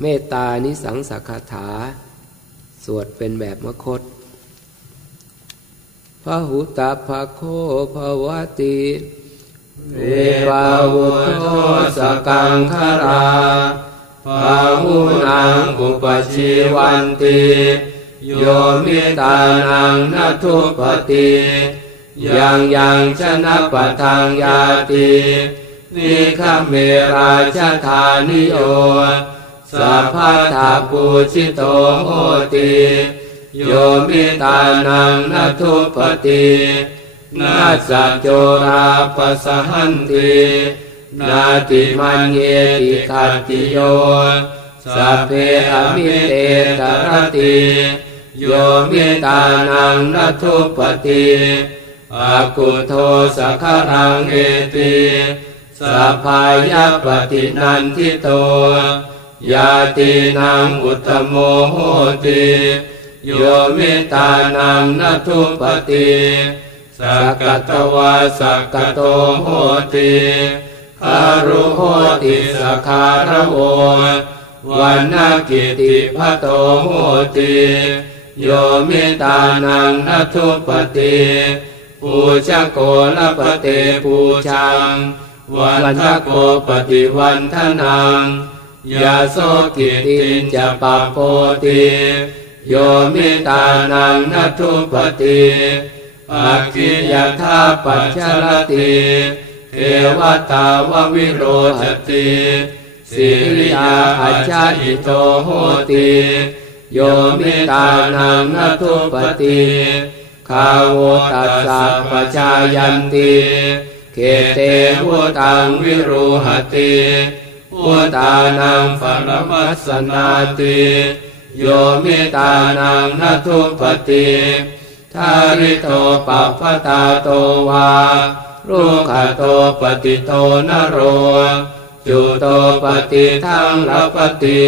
เมตตานิสังสคาถา สวดเป็นแบบมคตพระหุตาภโคภวติเวปาวุทโธสกังคาราภาหุนังอุปชิวันติโยมิตานังนัทุปติยังยังชนะปะทังยาตินิคเมราชธานิโย สัพพทาปูชิโตโหติโยมิตานังนัทุปตินาสัจโจราปสหันตินาติมันเยติขัตติโยสัพเพอมิเตตรติโยมิตานังนัทุปติอากุโทสักรังเอติสัพพายปฏินันทิโต ยาตินังอุตโมโหติโยมิตานังนทุปติสักกตวาสักกโตโหติคารุโหติสกคารโววันนากิติพะโตโหติโยมิตานังนทุปติปูชโกลปเตปูชังวันทะโกปฏิวันทนัง ยาโสกิตินจะปะโพติโยมิตานังนัทุปติปักขิยธาปัจจรติเทวตาววิโรหติสิริยาอัจฉริโตโหติโยมิตานังนัทุปติคาโวตัสสะปะชายันติเขเตหุตังวิโรหติ อุตานังปรมัสนาติโยมิตานังนัทุปติทาริโตปัปปตาโตวาลูกขโตปฏิโตนโรจุโตปฏิทังลปติ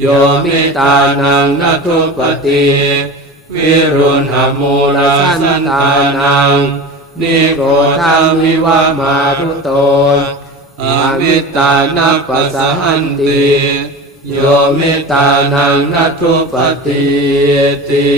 โยมิตานังนัทุปติวิรุณหมูลสันตานังนิโกทังวิวามาทุโต อามิตานัปะสหันติโยมิตานังนัทุปติติ